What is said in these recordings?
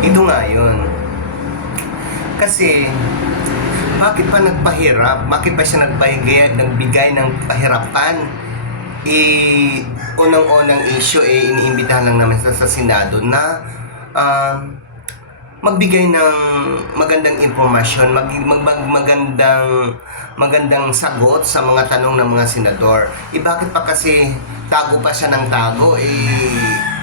Ito nga yun. Kasi, bakit pa nagpahirap? Bakit pa siya nagbigay ng pahirapan? Unang-unang issue, iniimbitahan lang naman sa Senado na ah, magbigay ng magandang impormasyon, magandang sagot sa mga tanong ng mga senador. Bakit pa kasi tago pa siya ng tago?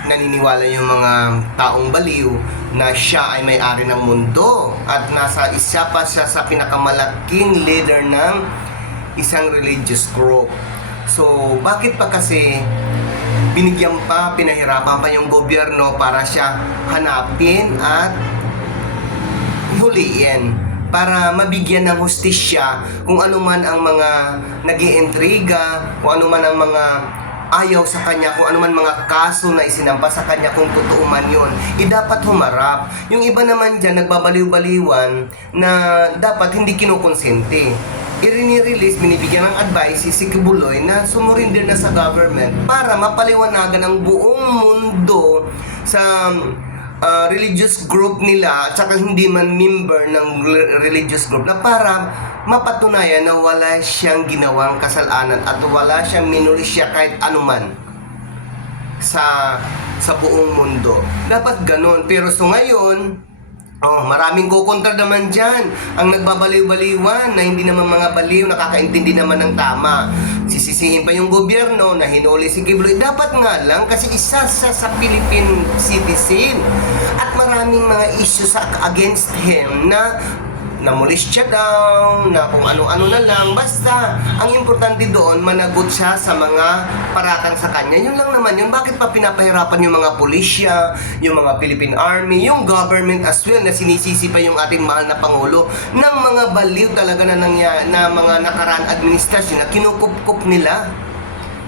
Naniniwala yung mga taong baliw na siya ay may-ari ng mundo at isa pa siya sa pinakamalaking leader ng isang religious group. So, bakit pa kasi pinahirapan pa yung gobyerno para siya hanapin at huliin, para mabigyan ng hustisya kung ano man ang mga nag-iintriga, kung ano man ang mga ayaw sa kanya, kung ano man mga kaso na isinampa sa kanya, kung totoo man yun, dapat humarap. Yung iba naman dyan, nagbabaliw-baliwan na dapat hindi kinukonsente. Irini-release, binibigyan ng advice si Kibuloy na sumurinder na sa government para mapaliwanagan ang buong mundo sa religious group nila at saka hindi man member ng religious group, na para mapatunayan na wala siyang ginawang kasalanan at wala siyang minulisya kahit anuman sa buong mundo. Dapat ganun. Pero so ngayon, maraming kukontra naman dyan. Ang nagbabaliw-baliwan na hindi naman mga baliw, nakakaintindi naman ng tama. Sisisihin pa yung gobyerno na hinuli si Kibuloy. Dapat nga lang kasi isa sa Philippine citizen. At maraming mga issues against him na namulis siya daw, na kung ano-ano na lang. Basta, ang importante doon, managot siya sa mga paratang sa kanya. Yun lang naman yun. Bakit pa pinapahirapan yung mga pulisya, yung mga Philippine Army, yung government as well, na sinisisi pa yung ating mahal na Pangulo ng mga baliw talaga na mga nakaraan administrasyon na kinukup-kup nila?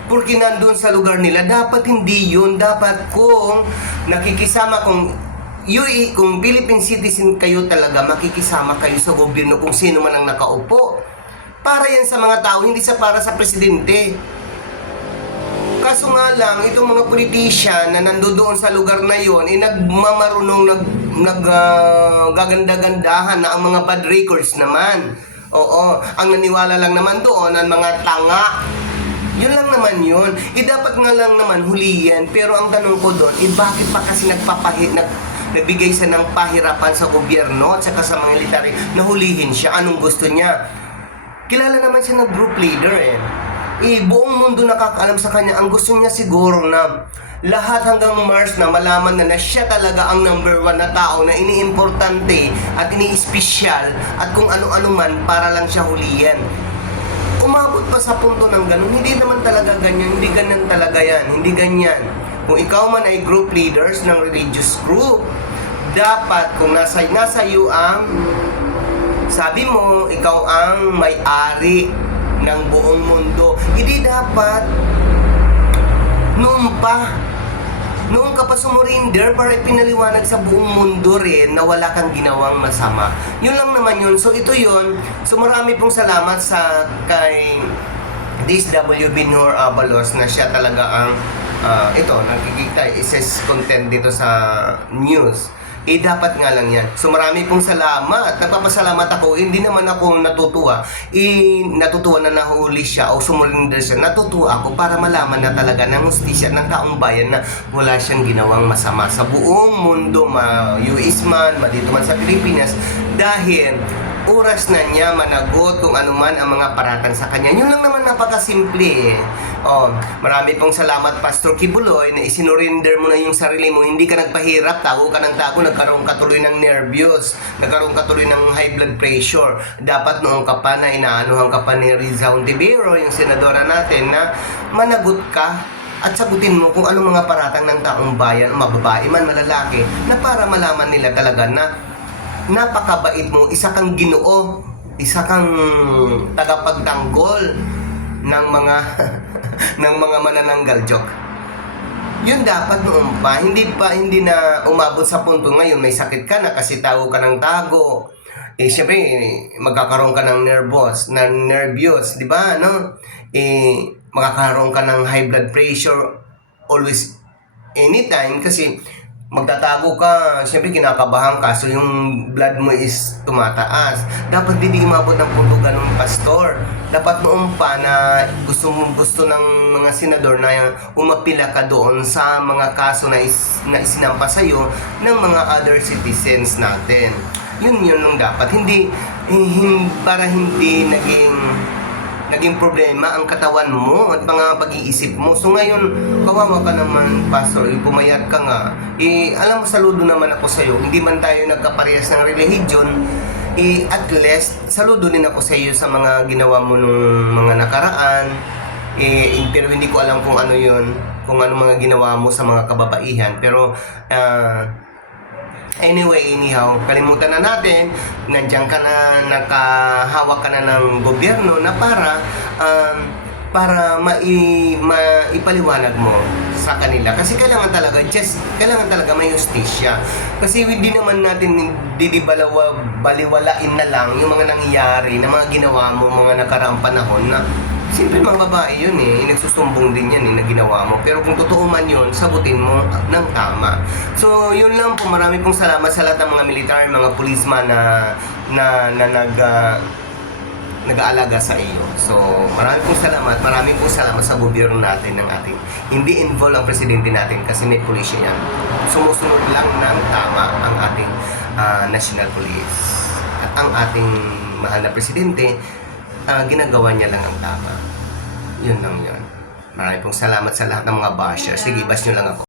Porque nandun sa lugar nila, dapat hindi yun. Dapat kung nakikisama, kung Philippine citizen kayo talaga, makikisama kayo sa gobyerno kung sino man ang nakaupo. Para yan sa mga tao, hindi para sa presidente. Kaso nga lang, itong mga politician na nandoon sa lugar na yon, gaganda-gandahan na ang mga bad records naman. Oo, ang naniwala lang naman doon ang mga tanga. Yun lang naman yun. Dapat nga lang naman huliyan. Pero ang tanong ko doon, bakit pa kasi nagbigay siya ng pahirapan sa gobyerno at saka sa mga military na hulihin siya? Anong gusto niya? Kilala naman siya ng group leader buong mundo nakakaalam sa kanya. Ang gusto niya siguro na lahat hanggang Mars na malaman na siya talaga ang number 1 na tao na iniimportante at iniispesyal at kung ano-ano man para lang siya hulihan. Umabot pa sa punto ng ganun. Hindi naman talaga ganyan. Hindi ganyan talaga yan. Hindi ganyan. Kung ikaw man ay group leaders ng religious group, dapat kung nasa iyo ang, sabi mo, ikaw ang may-ari ng buong mundo, hindi dapat noong ka pa sumurinder para pinaliwanag sa buong mundo rin na wala kang ginawang masama. Yun lang naman yun. So ito yun. So marami pong salamat kay DSWB Nor Avalos na siya talaga ang nakikita, is content dito sa news. Dapat nga lang yan. So marami pong salamat. Nagpapasalamat ako. Hindi naman ako natutuwa. Natutuwa na nahuli siya o sumurinder siya. Natutuwa ako para malaman na talaga ng hustisya ng taong bayan na wala siyang ginawang masama sa buong mundo, US man, dito man sa Pilipinas. Dahil oras na niya managot kung ano man ang mga paratang sa kanya. Yun lang naman, napakasimple marami pong salamat, Pastor Kibuloy, na isinurinder mo na yung sarili mo. Hindi ka nagpahirap, tago ka ng tago, nagkaroon ka tuloy ng nervyos, nagkaroon ka tuloy ng high blood pressure. Dapat noong ka pa na inaanuhan ka pa ni Riza Ontiveros, yung senadora natin, na managot ka at sagutin mo kung anong mga paratang ng taong bayan, mababae man, malalaki, na para malaman nila talaga na napakabait mo, isa kang Ginoo, isa kang tagapagtanggol ng mga ng mga manananggal, joke. Yun dapat noon pa, hindi na umabot sa punto ngayon may sakit ka na kasi tago ka ng tago. Siyempre, magkakaroon ka ng nervyos, di ba, no? Magkakaroon ka ng high blood pressure always, anytime, kasi magtatago ka, siyempre kinakabahan ka, so yung blood mo is tumataas. Dapat hindi umabot ng punto ganun, pastor. Dapat noon pa na gusto ng mga senador na umapila ka doon sa mga kaso na isinampa sa'yo ng mga other citizens natin. Yun nung dapat. Hindi, para hindi naging problema ang katawan mo at mga pag-iisip mo. So ngayon, kawawa ka naman, pastor, pumayat ka nga. Alam mo, saludo naman ako sa'yo. Hindi man tayo nagkaparehas ng religion, at least, saludo din ako sa iyo sa mga ginawa mo nung mga nakaraan. Pero hindi ko alam kung ano yun, kung ano mga ginawa mo sa mga kababaihan. Pero, anyway, anyhow, kalimutan na natin, nandiyan ka na, nakahawak ka na ng gobyerno na para maipaliwanag mo sa kanila. Kasi kailangan talaga may justisya. Kasi hindi naman natin baliwalain na lang yung mga nangyayari na mga ginawa mo mga nakaraang panahon na siyempre mga babae yun nagsusumbong din yan na ginawa mo. Pero kung totoo man yun, sabutin mo ng tama. So yun lang po, marami pong salamat sa lahat ng mga militar, mga policeman na nag-aalaga sa iyo. So marami pong salamat sa gobyerno natin ng ating hindi involved ang presidente natin kasi may pulisya yan. Sumusunod lang ng tama ang ating national police. At ang ating mahal na presidente, ginagawa niya lang ang tama. Yun lang yun. Marami pong salamat sa lahat ng mga bashers. Sige, bash nyo lang ako.